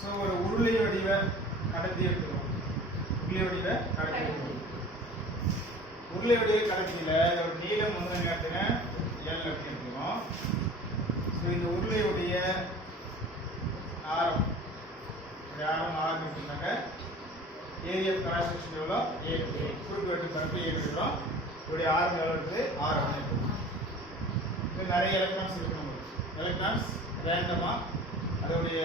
So ஒரு உருளை வடிவ கடத்தி எடுத்துக்கணும். உருளை வடிவ கடத்தி உருளை வடிவ கடத்தியில இதோட நீளம் வந்து என்ன எடுத்துங்க L அப்படி எடுத்துக்கணும். ஸோ இந்த உருளையுடைய ஆரம் R எடுத்துனாக்க ஏரியா கிராஸ் செக்ஷன் எவ்வளோ A குறுக்கு வெட்டு பரப்பு A எடுக்கிறோம். இதோடைய ஆரம் எவ்வளோ இருக்குது R எடுத்துக்கணும். இது நிறைய எலக்ட்ரான்ஸ் இருக்கு. நமக்கு எலக்ட்ரான்ஸ் ரேண்டமா அதோடைய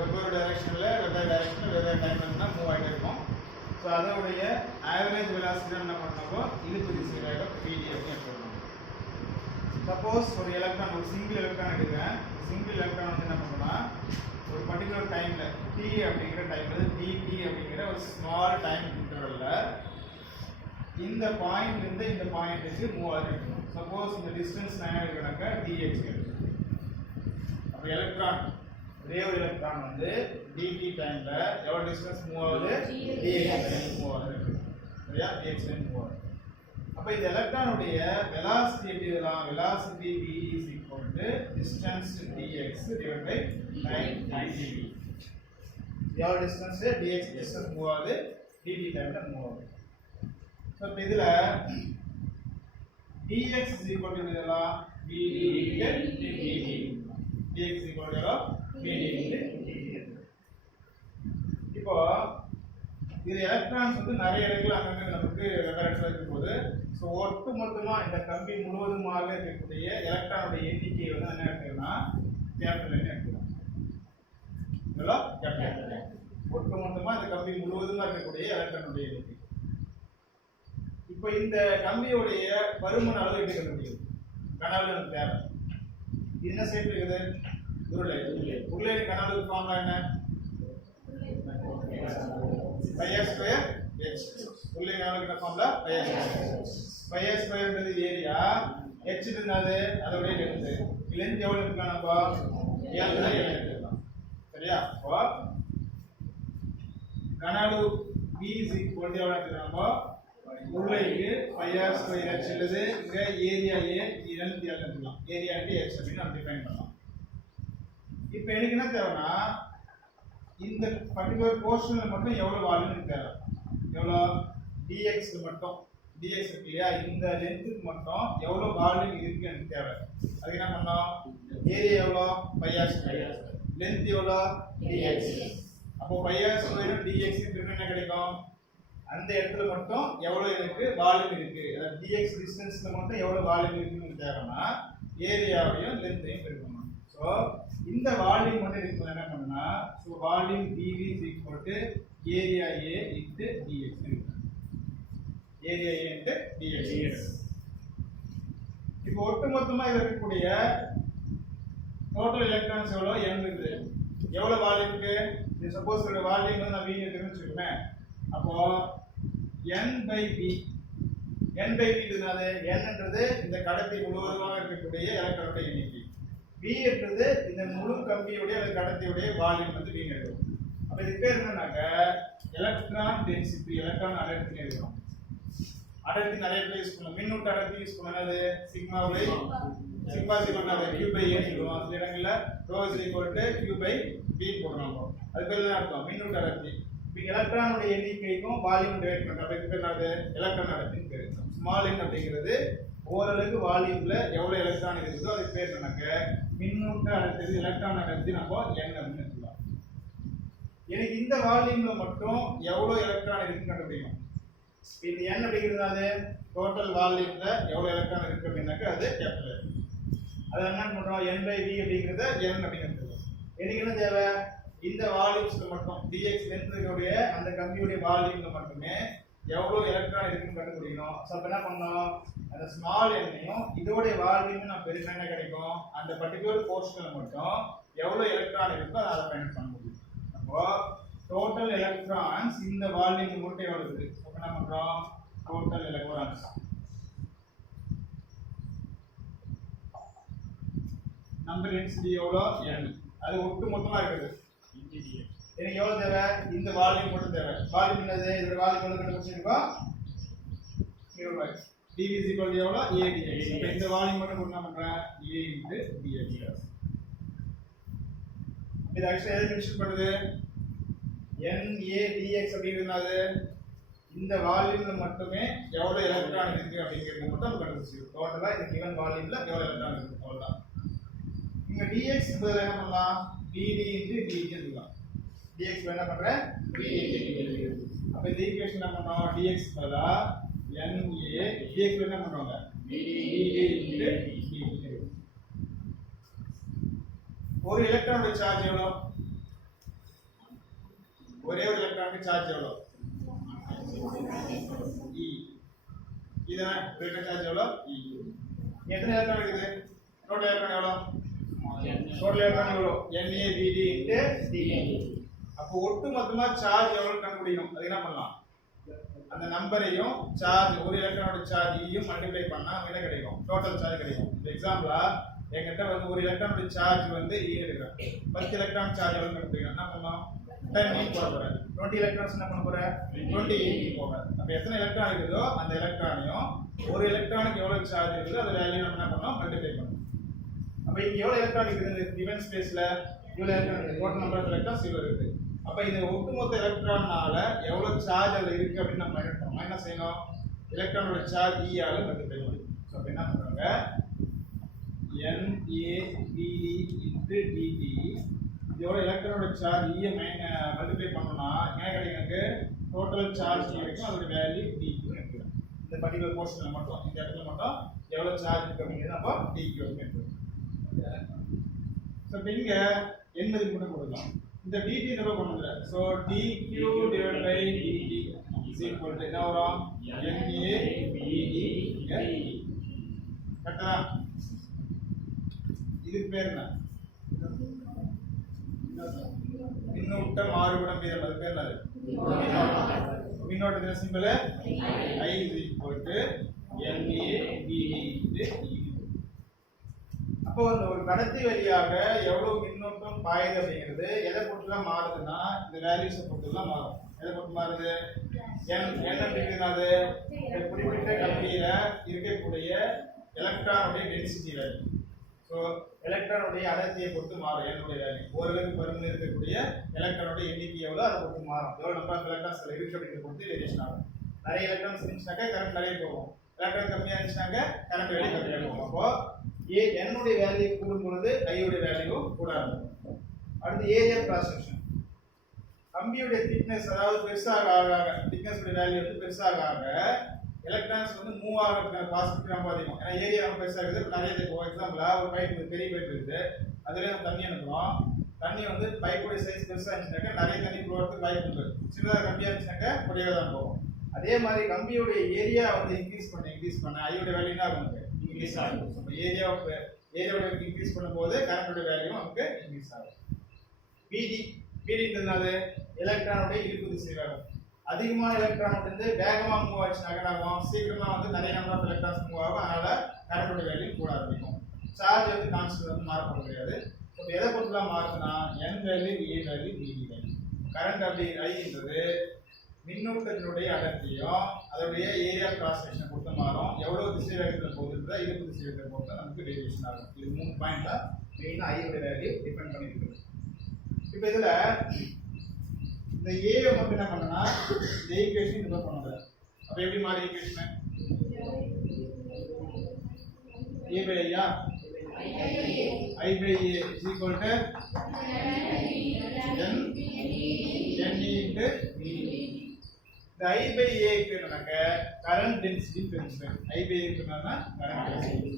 ஒவ்வொரு டைரக்ஷனில் வெவ்வேறு டைரக்ஷனில் வெவ்வேறு டைம்ல மூவ் ஆகிட்டு இருக்கும். ஸோ அதோடைய ஆவரேஜ் வெலாசிட்டி என்ன பண்ணாமோ இழுப்பு திசையாக PD அப்படின்னு எடுத்துக்கணும். சப்போஸ் ஒரு எலக்ட்ரான் ஒரு சிங்கிள் எலக்ட்ரான் எடுக்கிறேன். சிங்கிள் எலக்ட்ரான் வந்து என்ன பண்ணணும்னா ஒரு பர்டிகுலர் டைம்ல T அப்படிங்கிற டைம்ல dt அப்படிங்கிற ஒரு ஸ்மால் டைம் இன்டர்வல்ல இந்த பாயிண்ட்ல இருந்து இந்த பாயிண்ட்டுக்கு மூவ் ஆகிட்டு இருக்கணும். சப்போஸ் இந்த டிஸ்டன்ஸ் நான் எடுக்கனாக்க dx எடுக்கணும். அப்போ எலக்ட்ரான் ஒரே ஒரு எலக்ட்ரான் வந்து dt டைம்ல எவ்வளவு டிஸ்டன்ஸ் மூவ் ஆகுது dx டைம் மூவ் ஆகுது. சரியா dx டைம் மூவ் ஆகுது. அப்ப இந்த எலக்ட்ரானுடைய வெலாசிட்டி எப்படி எழுதலாம்? Velocity v is equal to distance dx divided by time dt. எவ்வளவு டிஸ்டன்ஸ் dx டிஸ்டன்ஸ் மூவ் ஆகுது dt டைம்ல மூவ் ஆகுது. சோ இப்ப இதுல dx is equal to எழுதலாம் v dt. dx is equal to இப்போ இது எலக்ட்ரான்ஸ் வந்து நிறைய இடத்துல அங்கங்க நமக்கு ரெஃபரன்ஸ் இருக்கும்போது ஸோ ஒட்டு மொத்தமா இந்த கம்பி முழுவதுமாக இருக்கக்கூடிய எலக்ட்ரானுடைய எண்ணிக்கை வந்து என்ன எடுத்துக்கணும்னா கேபிட்டல் என்ன எடுத்துக்கலாம். இதெல்லாம் கேபிட்டல். ஒட்டு மொத்தமா இந்த கம்பி முழுவதுமா இருக்கக்கூடிய எலக்ட்ரானுடைய எண்ணிக்கை. இப்போ இந்த கம்பியுடைய பருமன் அளவு எப்படி கண்டுபிடிக்கும்? கனவுல நமக்கு தேவை. இது என்ன ஷேப் இருக்குது? உருளை. உருளையின் கனவுக்கு ஃபார்முலா என்ன? pi r square h. உருளை கனவுக்கு formula pi r square. pi r square என்றது ஏரியா, h என்னது அதோட லெந்த். லெந்த் எவ்வளவு இருக்கலாம்? நம்ம L ல எடுத்துக்கலாம். சரியா? அப்போ கனவு v is equal to எவ்வளவு எடுத்துக்கலாம்? உருளைக்கு pi r square h உள்ளது. இங்க ஏரியா A லெந்த் L எடுத்துக்கலாம். ஏரியா × h அப்படின்னு நம்ம டிஃபைன் பண்ணலாம். இப்போ எனக்கு என்ன தேவைன்னா இந்த பர்டிகுலர் போர்ஷன்ல மட்டும் எவ்வளவு வால்யூம் தேவை? எவ்வளவு dx மட்டும் dx இருக்கு இல்லையா? இந்த லென்த்துக்கு மட்டும் எவ்வளவு வால்யூம் இருக்கு எனக்கு தேவை. அதுக்கு என்ன பண்ணோம்? ஏரியா எவ்வளவு? pi r square. லென்த் எவ்வளவு? dx. அப்போ pi r square dx க்கு என்ன கிடைக்கும்? அந்த இடத்துல மட்டும் எவ்வளவு எனக்கு வால்யூம் இருக்கு. அதாவது dx டிஸ்டன்ஸ்ல மட்டும் எவ்வளவு வால்யூம் இருக்குன்னு தேவைன்னா ஏரியாவையும் லென்த்தையும் பெருக்கணும். ஸோ இந்த வால்யூம் வந்து இதுக்கு என்ன பண்ணுனா so volume dv is equal to area A into dx. Area A into dx. இப்போ ஒட்டுமொத்தமா இருக்கக்கூடிய டோட்டல் எலக்ட்ரான்ஸ் எவ்வளவு? n இருக்குது. எவ்வளவு வால்யூம் இருக்கு? இது சப்போஸ் இதோட வால்யூம் வந்து நான் v இருக்குன்னு வச்சுக்கோமே. அப்போ n/v என்னது? n என்றது இந்த கடத்தி முழுவதுமாக இருக்கக்கூடிய எலக்ட்ரானோட எண்ணிக்கை. V என்றது இந்த முழு கம்பியுடைய அல்லது கடத்தியுடைய வால்யூம் வந்து V எடுக்கும். அப்ப இதுக்கு பேர் என்னன்னாக்க எலக்ட்ரான் டென்சிட்டி, எலக்ட்ரான் அடர்த்தி எடுக்கும். அடர்த்தி நிறைய பேர் யூஸ் பண்ணலாம். மின்னூட்ட அடர்த்தி யூஸ் பண்ணது சிக்மாவை சிக்மா சிக்மா Q/A சொல்லுவோம். சில இடங்கள்ல ρ = Q/V போடுறாங்க. அது பேர் என்ன அர்த்தம்? மின்னூட்ட அடர்த்தி. இப்போ எலக்ட்ரானோட எண்ணிக்கைக்கும் வால்யூம் டிவைட் பண்றோம். அதுக்கு பேர் என்னது? எலக்ட்ரான் அடர்த்தின்னு பேர். ஸ்மால் n அப்படிங்கிறது ஓரளவுக்கு வால்யூம்ல எவ்வளவு எலக்ட்ரான் இருக்குதோ அதுக்கு பேர் என்னங்க மின்னூட்ட அடர்த்தி, எலக்ட்ரான் அடர்த்தி நம்ம n அப்படின்னு சொல்லலாம். எனக்கு இந்த வால்யூம்ல மட்டும் எவ்வளவு எலக்ட்ரான் இருக்குன்னு கண்டுபிடிக்கணும். இந்த n அப்படிங்கிறது டோட்டல் வால்யூம்ல எவ்வளவு எலக்ட்ரான் இருக்கு அப்படின்னாக்க அது கேபிட்டல். அது என்ன பண்றோம்? n/v அப்படிங்கறத n அப்படின்னு எடுத்துக்கலாம். எனக்கு என்ன தேவை? இந்த வால்யூம்ஸ்ல மட்டும் dx லென்த் இருக்கக்கூடிய அந்த கம்பியுடைய வால்யூம்ல மட்டுமே எவ்வளவு எலக்ட்ரான் இருக்குன்னு கண்டுபிடிக்கணும். ஸோ அப்ப என்ன பண்ணணும்? அந்த ஸ்மால் எண்ணையும் இதோட வால்யூம் நான் பெருசா என்ன கிடைக்கும்? அந்த பர்டிகுலர் போர்ஷன்ல மட்டும் எவ்வளவு எலக்ட்ரான் இருக்கோ அதை பயன்படுத்த பண்ண முடியும். அப்போ டோட்டல் எலக்ட்ரான்ஸ் இந்த வால்யூம் மட்டும் எவ்வளவு இருக்கு? அப்ப என்ன பண்றோம்? டோட்டல் எலக்ட்ரான்ஸ் நம்பர் டென்சிட்டி எவ்வளோ? n. அது ஒட்டு மொத்தமா இருக்குது. எனக்கு எவ்வளவு தேவை? இந்த வால்யூம் மட்டும் தேவை. வால்யூம் என்னது? இதோட வால்யூம் எவ்வளவு கண்டுபிடிச்சிருக்கோம்? dv is equal to எவ்வளவு? a dx. அப்ப இந்த வால்யூம் மட்டும் என்ன பண்றேன்? a into dx. இது ஆக்சுவலா எதை மென்ஷன் பண்ணுது NaDX அப்படிங்கிறது இந்த வால்யூம்ல மட்டுமே எவ்வளவு எலக்ட்ரான் இருக்கு அப்படிங்கிறது மட்டும் நம்ம கண்டுபிடிச்சிருக்கோம் டோட்டலா இந்த given வால்யூம்ல எவ்வளவு எலக்ட்ரான் இருக்கு அவ்வளவுதான் இங்க dx பதிலா என்ன பண்ணலாம் dd dt எழுதலாம் dx என்ன பண்ற dd dt அப்ப இந்த ஈக்குவேஷன் என்ன பண்றோம் dx பதிலா na dx என்ன பண்றோங்க dd dt ஒரு எலக்ட்ரானோட சார்ஜ் எவ்வளவு ஒரே ஒரு எலக்ட்ரானுக்கு சார்ஜ் எவ்வளவு E இதுதான் கிரேட்டர் சார்ஜ் எவ்வளவு E எத்தனை எலக்ட்ரான் இருக்குது டோட்டல் எலக்ட்ரான் எவ்வளவு டோட்டல் எலக்ட்ரான் எவ்வளவு NaDD × D அப்போ ஒட்டுமொத்தமா சார்ஜ் எவ்வளவு கண்டுபிடிக்கணும் அது என்ன பண்ணலாம் அந்த நம்பரையும் சார்ஜ் ஒரு எலக்ட்ரானோட சார்ஜ் யும் மல்டிப்ளை பண்ணா என்ன கிடைக்கும் டோட்டல் சார்ஜ் கிடைக்கும் இந்த எக்ஸாம்பிளா என்கிட்ட வந்து ஒரு எலக்ட்ரானோட சார்ஜ் வந்து E எடுக்கிறேன் 10 எலக்ட்ரான் சார்ஜ் எவ்வளவு கண்டுபிடிக்கணும் என்ன பண்ணலாம் 10 போட போறேன் 20 எலக்ட்ரான்ஸ் என்ன பண்ண போறேன் 20 போறேன் அப்ப எத்தனை எலக்ட்ரான் இருக்குதோ அந்த எலக்ட்ரானையும் ஒரு எலக்ட்ரானுக்கு எவ்வளவு சார்ஜ் இருக்குதோ அந்த வேல்யூ நம்ம என்ன பண்ணோம் மல்டிப்ளை பண்ணணும் அப்ப இங்க எவ்வளவு எலக்ட்ரான் இருக்குது கிவன் ஸ்பேஸ்ல இவ்வளவு எலக்ட்ரான் இருக்கு டோட்டல் நம்பர் ஆஃப் எலக்ட்ரான்ஸ் இவ்வளவு இருக்கு அப்ப இந்த ஒட்டுமொத்த எலக்ட்ரானால எவ்வளவு சார்ஜ் அதுல இருக்கு அப்படின்னு நம்ம எடுத்தோம் என்ன செய்யணும் எலக்ட்ரானோட சார்ஜ் E ஆல மல்டிப்ளை பண்ணணும் சோ அப்ப என்ன பண்றாங்க NaDD × dt இதோட எலக்ட்ரானோட சார்ஜ் E மல்டிப்ளை பண்ணனும்னா என்ன கிடைக்கும் எனக்கு டோட்டல் சார்ஜ் கிடைக்கும் அதோட வேல்யூ dq எடுத்துக்கலாம் இந்த பர்టిక్యులர் போர்ஷன்ல மட்டும் இந்த இடத்துல மட்டும் எவ்வளவு சார்ஜ் இருக்கு அப்படிங்கறது நம்ம dq எடுத்துக்கலாம் சோ இங்க n மதிப்பு மட்டும் கொடுக்கலாம் இந்த dt நம்ம கொண்டுறோம் சோ dq / dt = என்ன வரும் NaDD கரெக்ட்டா இதுக்கு பேர் என்ன மின்னூட்ட மாறுபடும் வீதம் அது பேர் என்னது மின்னோட்டத்தின் சிம்பல் I NaDD அப்போ ஒரு கடத்தி வழியாக எவ்வளவு மின்னோட்டம் பாயுது அப்படிங்கிறது எதை பொறுத்துலாம் மாறுதுன்னா இந்த வேல்யூஸை பொறுத்துலாம் மாறும் எதை பொறுத்து மாறுது n அப்படிங்கிறது குறிப்பிட்ட கம்பியில இருக்கக்கூடிய எலக்ட்ரானுடைய டென்சிட்டி வேல்யூ ஸோ எலக்ட்ரானுடைய அடர்த்தியை பொறுத்து மாறும் என்னுடைய வேல்யூ ஓரளவுக்கு பருமன் இருக்கக்கூடிய எலக்ட்ரானுடைய எண்ணிக்கை எவ்வளோ அதை பொறுத்து மாறும் எவ்வளோ நம்பர் ஆஃப் எலக்ட்ரான்ஸ் இருக்கு அப்படிங்கிறத பொறுத்து வேரியேஷன் ஆகும் நிறைய எலக்ட்ரான்ஸ் இருந்துச்சுனாக்கா கரண்ட் நிறைய போகும் எலக்ட்ரான் கம்மியாக இருந்துச்சுனாக்கா கரண்ட் வேல்யூ கம்மியாக போகும் அப்போ என்னுடைய வேல்யூ கூடும் பொழுது ஐயோடைய வேல்யூ கூட இருக்கும் அடுத்து ஏரியா கிராஸ் செக்ஷன் கம்பியுடைய திக்னஸ் அதாவது பெருசாக ஆக திக்னஸ் வேல்யூ வந்து பெருசாக ஆக எலக்ட்ரான்ஸ் வந்து மூவ் ஆகிறதுக்கான பாசிபிலிட்டி ரொம்ப அதிகம் ஏன்னா ஏரியா ரொம்ப பெருசாக இருக்குது நிறைய இப்போ எக்ஸாம்பிளா ஒரு பைப் பெரிய பைப் இருக்குது அதுலேயே தண்ணி அனுப்புறோம் தண்ணி வந்து பைப்போட சைஸ் பெருசாக இருந்துச்சுனாக்கா நிறைய தண்ணி போகிறதுக்கு வாய்ப்பு உண்டு சின்னதாக கம்மியாக இருந்துச்சுனாக்கா குறையாக தான் போகும் அதே மாதிரி கம்பியோடைய ஏரியா வந்து இன்க்ரீஸ் பண்ண ஐயோட வேல்யூ தான் நமக்கு இன்க்ரீஸ் ஆகும் இப்போ ஏரியாவோட இன்க்ரீஸ் பண்ணும்போது கரண்டோட வேல்யூ நமக்கு இன்க்ரீஸ் ஆகும் பிடின்றதுனால எலக்ட்ரானோட இருப்பு திசை வேகம் அதிகமான எலக்ட்ரான் வந்து வேகமா மூவ் ஆச்சுனாக்க நாகும் சீக்கிரமா வந்து நிறைய நம்பர் ஆஃப் எலக்ட்ரான்ஸ் மூவ் ஆகும் அதனால கரண்டோட வேல்யூ கூட ஆரம்பிக்கும் சார்ஜ் வந்து கான்ஸ்டன்ட் வந்து மாற முடியாது இப்போ எதை பொறுத்துலாம் மாறுதுன்னா n value a value dd value current அப்படி ஐன்றது மின்னூட்டத்தினுடைய அடர்த்தியும் அதோடைய ஏரியா கிராஸ் செக்ஷன் பொறுத்து மாறும் எவ்வளவு திசை வேகத்தில் போகுதுன்றத இருப்பு திசை வேகத்தை பொறுத்து நமக்கு வேரியேஷன் ஆகும் இது 3 பாயிண்ட்ல மெயினா ஐயோட வேல்யூ டிபெண்ட் பண்ணி இருக்குது இப்போ இதுல இந்த a மட்டும் என்ன பண்ணனா இந்த ஈக்குவேஷன் இத பண்ணுங்க அப்ப எப்படி மாறி equation a by i I by a is equal to n × v இந்த I by a க்கு என்னங்க கரண்ட் டென்சிட்டி பெருசு I by a க்கு என்னன்னா கரண்ட் டென்சிட்டி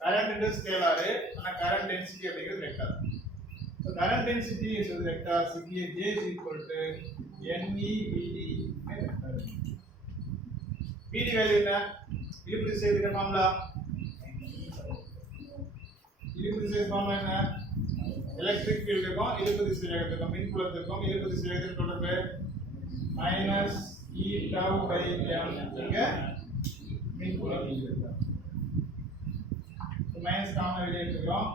கரண்ட் ஸ்கேலார் ஆனா கரண்ட் டென்சிட்டி அப்படிங்கிறது vector So current density is a vector. So here J is equal to NeVd. Vd value என்ன? இழுப்பு திசைக்கு ஃபார்முலா. இழுப்பு திசை ஃபார்முலா என்ன? எலக்ட்ரிக் ஃபீல்டுக்கும் இழுப்பு திசை வேகத்துக்கும் மின்புலத்துக்கும் இழுப்பு திசை வேகத்துக்கும் தொடர்பு -E tau by m இங்க மின்புலம் இருக்கு. So மைனஸ் காமன் வெளியே எடுத்துக்கிறோம்.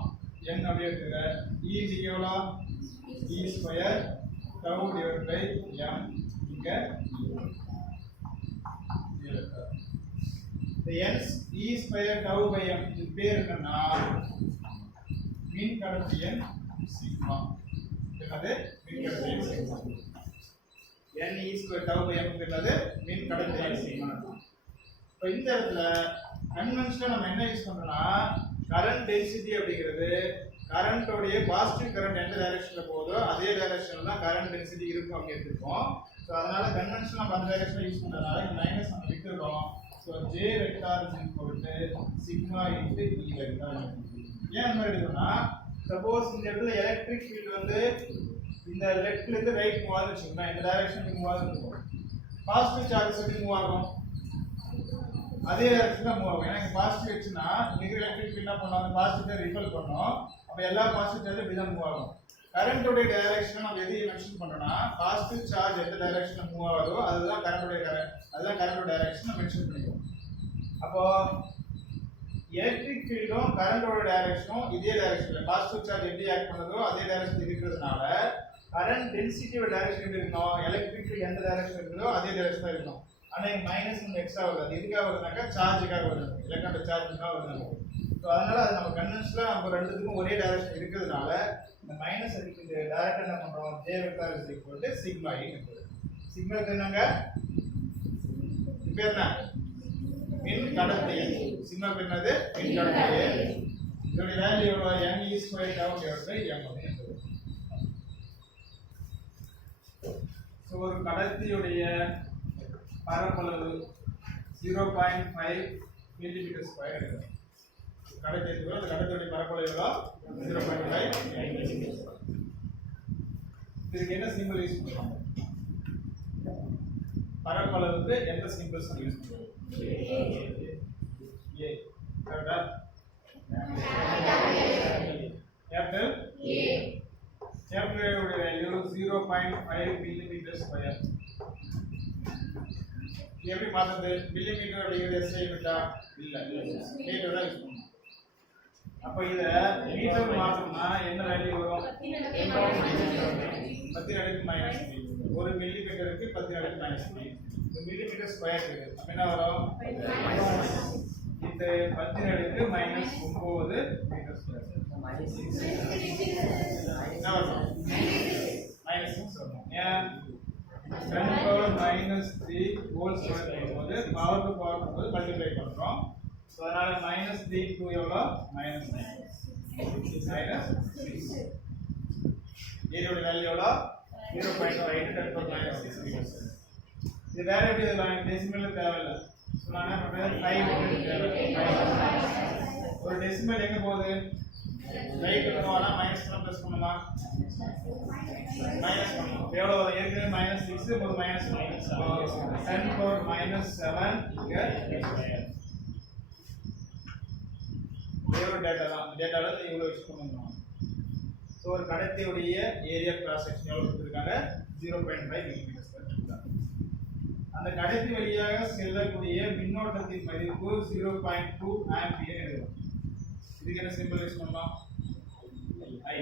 n அப்படியே எடுத்துக்க e is equal to e square tau divided by m இங்க the n e square tau by m இது பேர் என்னன்னா மின் கடத்தி எண் சிக்மா என்னது மின் கடத்துகையின் sigma. n e square tau by m என்னது மின் கடத்துகையின் சிக்மா. இப்போ இந்த இடத்துல கன்வென்ஷனல் நம்ம என்ன யூஸ் பண்றோம்னா கரண்ட் டென்சிட்டி அப்படிங்கிறது கரண்டோடைய பாசிட்டிவ் கரண்ட் எந்த டைரக்ஷன்ல போகுதோ அதே டைரக்ஷன்ல தான் கரண்ட் டென்சிட்டி இருக்கும் அப்படி எடுத்துப்போம். ஸோ அதனால கன்வென்ஷனல் நம்ம அந்த டைரக்ஷன்ல யூஸ் பண்றதுனால இந்த மைனஸ் நம்ம விட்டுறோம். So j vector sigma into e vector. ஏன் அந்த மாதிரி எடுக்கணும்னா சப்போஸ் இந்த இடத்துல எலக்ட்ரிக் ஃபீல்ட் வந்து இந்த லெஃப்ட்ல இருந்து ரைட் மூவ் ஆகுதுன்னு வச்சுக்கோங்க, இந்த டைரக்ஷனுக்கு மூவ் ஆகுதுன்னு இருக்கும். பாசிட்டிவ் சார்ஜஸ் எப்படி மூவ் ஆகும்? அதே டைரக்ஷன்ல மூவ் ஆகும். ஏன்னா இங்க பாசிட்டிவ் வச்சுன்னா நிகர எலக்ட்ரிக் ஃபீல்ட் என்ன பண்ணுவாங்க? பாசிட்டிவ் ரிப்பல் பண்ணும். அப்ப எல்லா பாசிட்டிவ் சார்ஜும் இப்படி தான் மூவ் ஆகும். கரண்டோட டைரக்ஷன் நம்ம எதை மென்ஷன் பண்றோம்னா பாசிட்டிவ் சார்ஜ் எந்த டைரக்ஷன்ல மூவ் ஆகுதோ அதுதான் கரண்டோட டைரக்ஷன் மென்ஷன் பண்ணிடுவோம். அப்போ எலக்ட்ரிக் ஃபீல்டும் கரண்டோட டைரக்ஷனும் இதே டைரக்ஷன்ல பாசிட்டிவ் சார்ஜ் எப்படி ஆக்ட் பண்ணுதோ அதே டைரக்ஷன் இருக்கிறதுனால கரண்ட் டென்சிட்டியோட டைரக்ஷன் எப்படி இருக்கும்? எலக்ட்ரிக் ஃபீல்ட் எந்த டைரக்ஷன் இருக்குதோ அதே டைரக்ஷன்ல இருக்கும். ஆனா இங்க மைனஸ் இந்த எக்ஸ்ட்ரா வருது. அது எதுக்காக வருதுனாக்கா சார்ஜுக்காக வருது, எலக்ட்ரான் சார்ஜுக்காக வருது. ஸோ அதனால அது நம்ம கன்வென்ஷனலா நம்ம ரெண்டுத்துக்கும் ஒரே டைரக்ஷன் இருக்கிறதுனால இந்த மைனஸ் அதுக்கு இந்த டைரக்டா என்ன பண்றோம்? j vector is equal to sigma E. Sigma என்னங்க? பேர் என்ன? மின் கடத்துகையின். சிக்மா என்னது? மின் கடத்துகையின். இதோட வேல்யூ எவ்வளவு? n e square tau divided by m அப்படிங்கிறது. ஸோ ஒரு கடத்தியுடைய பரப்பளவு 0.5 மில்லிமீட்டர் ஸ்கொயர் இருக்கு. கடத்தியோட அந்த கடத்தியோட பரப்பளவு எவ்வளவு? 0.5 மில்லிமீட்டர் ஸ்கொயர். இதுக்கு என்ன சிம்பிள் யூஸ் பண்றோம்? பரப்பளவுக்கு எந்த சிம்பிள்ஸ் யூஸ் பண்றோம்? a கரெக்ட்டா? Capital a. கேபிட்டல் உடைய வேல்யூ 0.5 மில்லிமீட்டர் ஸ்கொயர். எப்படி மாத்துறது? மில்லிமீட்டர் அப்படிங்கிறது எஸ்ஐ யூனிட்டா? இல்ல, மீட்டர் தான் யூஸ் பண்ணணும். அப்ப இத மீட்டர் மாத்தணும்னா என்ன வேல்யூ வரும்? 10 அடுக்கு மைனஸ் 3. 1 மில்லிமீட்டருக்கு 10 அடுக்கு மைனஸ் 3. மில்லிமீட்டர் ஸ்கொயர் இருக்கு. அப்ப என்ன வரும்? இந்த 10 அடுக்கு மைனஸ் 9 மீட்டர் ஸ்கொயர். என்ன வரும்? மைனஸ் 6 வரும். ஏன்? 10 power minus 3 whole square போடும்போது power to power போடும்போது மல்டிப்ளை பண்றோம். சோ அதனால minus 3 to எவ்வளவு? minus 9 minus 6. இதோட வேல்யூ எவ்வளவு? 0.5 10 power minus 6 meters. இது வேற எப்படி எழுதலாம்? டெசிமல்ல தேவையில்லை. சோ நான் என்ன பண்றேன்? 5 தேவை. ஒரு டெசிமல் எங்க போகுது? ரைட் போனா மைனஸ் பண்ண பிளஸ் பண்ணுமா? மைனஸ் பண்ணும். எவ்வளவு வரும்? ஏற்கனவே மைனஸ் 6 இப்போ மைனஸ் 10 பவர் மைனஸ் 7 இங்க இவ்வளவு டேட்டா தான். டேட்டால இவ்வளவு யூஸ் பண்ணுவோம். சோ ஒரு கடத்தியுடைய ஏரியா கிராஸ் செக்ஷன் எவ்வளவு கொடுத்திருக்காங்க? 0.5 மில்லிமீட்டர் ஸ்கொயர் கொடுத்திருக்காங்க. அந்த கடத்தி வழியாக செல்லக்கூடிய மின்னோட்டத்தின் மதிப்பு 0.2 ஆம்பியர் எழுதலாம். இதுக்கு என்ன சிம்பிள் யூஸ் பண்ணலாம்? I.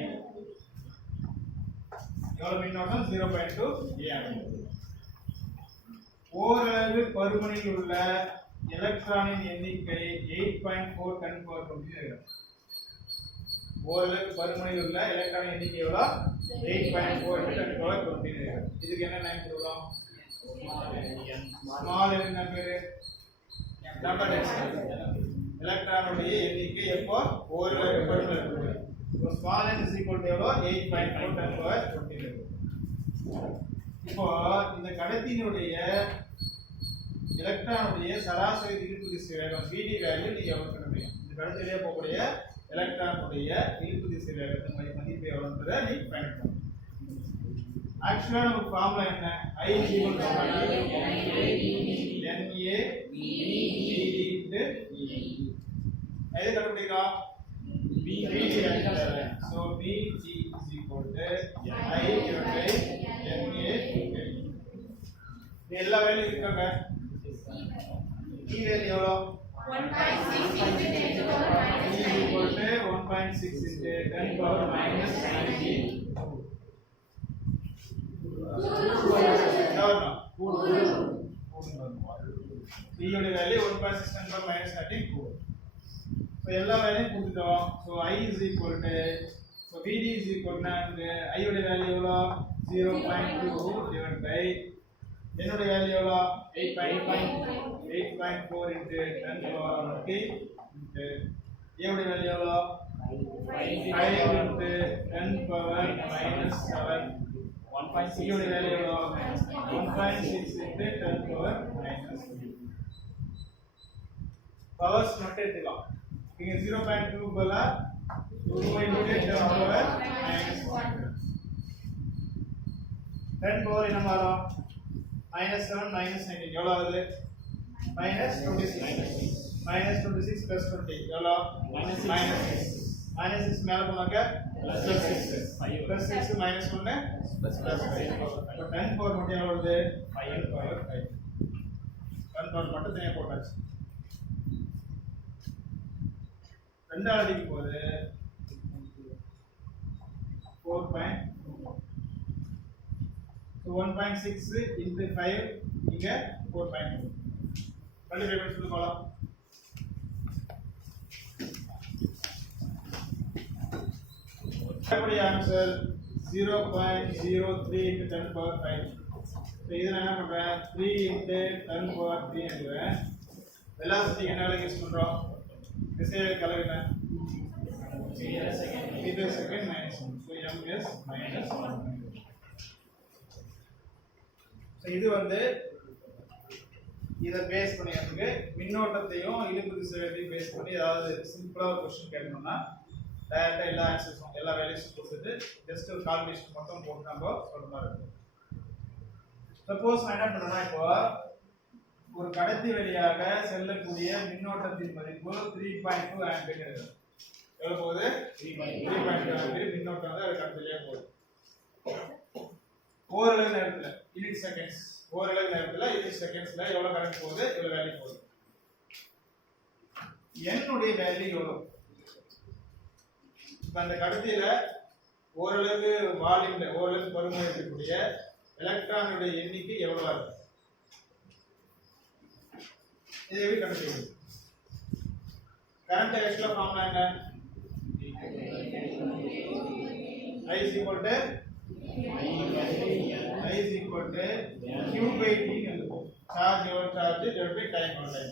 எவ்வளவு மின்னோட்டம்? 0.2 ஆம்பியர். ஓரளவு பருமனில் உள்ள எலக்ட்ரானின் எண்ணிக்கை 8.4 10 power 20. ஓரளவு பருமனில் உள்ள எலக்ட்ரானின் எண்ணிக்கை எவ்வளவு? 8.4 10 power 20. இதுக்கு என்ன நேம் கொடுக்கலாம்? ஸ்மால் என்ன பேரு? Number density. எலக்ட்ரானுடைய எண்ணிக்கை எப்போ ஓரளவு பருமனில் இருக்கு. So small n is equal to எவ்வளவு? 8.4 10 power 20. இப்போ இந்த கடத்தியினுடைய எலக்ட்ரானுடைய சராசரி ஈர்ப்பு திசை வேகம் Vd வேல்யூ நீங்க எவ்வளவு கண்டுபிடிக்கணும்? இந்த கடத்தியிலே போகக்கூடிய எலக்ட்ரானுடைய ஈர்ப்பு திசை வேகத்தின் மதிப்பு எவ்வளவுன்றதை நீ ஃபைண்ட் பண்ணணும். ஆக்சுவலா நமக்கு ஃபார்முலா என்ன? I is equal to NA எதை கண்டுபிடிக்கலாம்? Vd. So Vg is equal to I divided by NA. எல்லா வேல்யூ இருக்காங்க. T வேல்யூ எவ்வளவு? 1.6 into 10 to power minus 9 equal to 1.6 into 10 power minus 19. T யோட value 1.6 10 power minus 19 cool. So எல்லா value கொடுத்துட்டோம். So I is equal to so BD is equal to I உடைய value எவ்வளோ 0.2 divided by என்னுடைய value எவ்வளோ 8.4 into 10 power 20 into A உடைய value எவ்வளோ 5 into 10 power minus 7 1.6 உடைய வேல்யூ எவ்வளோ 1.6 into 10 power minus 3 பவர்ஸ் மட்டும் எடுத்துக்கலாம் இங்க 0.2 போல 2 into 10 power minus 1 10 power என்ன வரும் minus 7 minus 19 எவ்வளவு ஆகுது minus 26 minus 26 plus 20 எவ்வளவு minus 6 மேல போனாக்க plus 6 plus 6 minus 1 plus 5 அப்ப 10 power மட்டும் எவ்வளவு வருது 5 power 5 10 power மட்டும் தனியா போட்டாச்சு ரெண்டாவது அடிக்கும் போது 4.2 so 1.6 into 5 இங்க 4.2 மல்டிப்ளை பண்ணி சொல்லுங்க அப்படி ஆன்சர் 0.03 into 10 power 5 so இத நான் என்ன பண்றேன் 3 into 10 power 3 எழுதுறேன் velocity என்ன வேல்யூ யூஸ் பண்றோம் திசைவேக கலர் என்ன metre second minus 1 so m is minus 1 so இது இத பேஸ் பண்ணி நமக்கு மின்னோட்டத்தையும் இழுப்பு திசைவேகத்தையும் பேஸ் பண்ணி ஏதாவது சிம்பிளா ஒரு क्वेश्चन கேட்கணும்னா டைரக்டா எல்லா ஆன்சர்ஸும் எல்லா வேல்யூஸும் கொடுத்துட்டு ஜஸ்ட் ஒரு கால்குலேஷன் மட்டும் போட்டு நம்ம சொல்ற மாதிரி இருக்கும் சப்போஸ் நான் என்ன பண்ணேன்னா இப்போ ஒரு கடத்தி வழியாக செல்லக்கூடிய மின்னோட்டத்தின் மதிப்பு 3.2 ஆம்பியர் எவ்வளவு போகுது 3.2 ஆம்பியர் மின்னோட்டம் அது கடத்தி வழியா போகுது ஓரளவு நேரத்துல யூனிட் செகண்ட்ஸ் ஓரளவு நேரத்துல யூனிட் செகண்ட்ஸ்ல எவ்வளவு கரண்ட் போகுது எவ்வளவு வேல்யூ போகுது n உடைய வேல்யூ எவ்வளவு இப்ப அந்த கடத்தியில ஓரளவு வால்யூம்ல ஓரளவு பருமன் இருக்கக்கூடிய எலக்ட்ரானுடைய எண்ணிக்கை எவ்வளவு இருக்கு இதை எப்படி கண்டுபிடிக்கிறது கரண்ட் எக்ஸ்ட்ரா ஃபார்முலா என்ன I is equal to Q by T எழுதுவோம் charge over charge divided by time over time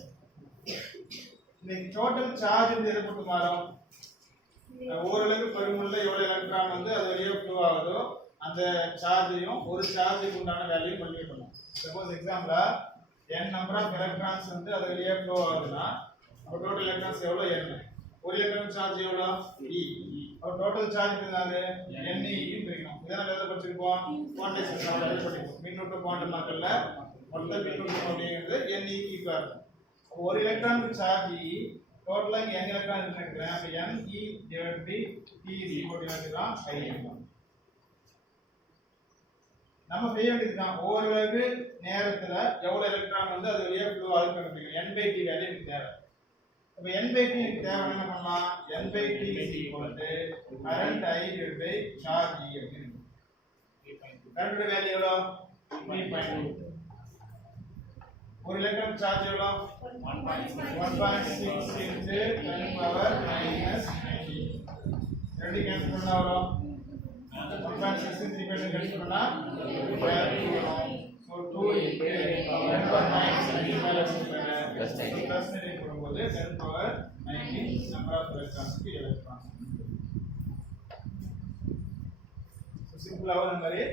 இந்த டோட்டல் சார்ஜ் எதை பொறுத்து மாறும் ஓரளவு பருமன்ல எவ்வளவு எலக்ட்ரான் அது வழியா ஃப்ளோ ஆகுதோ அந்த சார்ஜையும் ஒரு சார்ஜுக்கு உண்டான வேல்யூ மல்டிப்ளை பண்ணும் சப்போஸ் எக்ஸாம்பிளா n number of electrons அது வழியா ஃப்ளோ ஆகுதுன்னா அப்ப டோட்டல் எலக்ட்ரான்ஸ் எவ்வளவு n ஒரு எலக்ட்ரான் சார்ஜ் எவ்வளவு e அப்ப டோட்டல் சார்ஜ் என்னது ne யும் பிரிக்கணும் இதெல்லாம் வேற படிச்சிருப்போம் குவான்டைசேஷன் சார்ஜ் படிப்போம் மின்னூட்ட குவாண்டம் மாற்றல்ல மொத்த மின்னூட்டம் அப்படிங்கிறது ne க்கு ஈக்குவலா இருக்கும் ஒரு எலக்ட்ரானுக்கு சார்ஜ் e டோட்டலா n எலக்ட்ரான் இருக்குங்க அப்ப ne divided by t is equal to தான் I நம்ம செய்ய வேண்டியதுதான் ஓரளவு நேரத்துல எவ்வளவு எலக்ட்ரான் அது வழியா ஃப்ளோ ஆகுது கண்டுபிடிக்கணும் n by t வேல்யூ எனக்கு தேவை அப்ப n by t எனக்கு தேவை என்ன பண்ணலாம் n by t is equal to current I divided by charge E அப்படின்னு கரண்ட் வேல்யூ எவ்வளவு 3.2 ஒரு எலக்ட்ரான் சார்ஜ் எவ்வளவு 1.6 into 10 power minus 90 ரெண்டு கேன்சல் பண்ணா வரும் 1.6 3 கேன்சல் பண்ணா so 2 into 10 power minus 90 plus 9 போடும்போது 10 power 90 number of electrons க்கு electrons so simple ஆ அந்த மாதிரி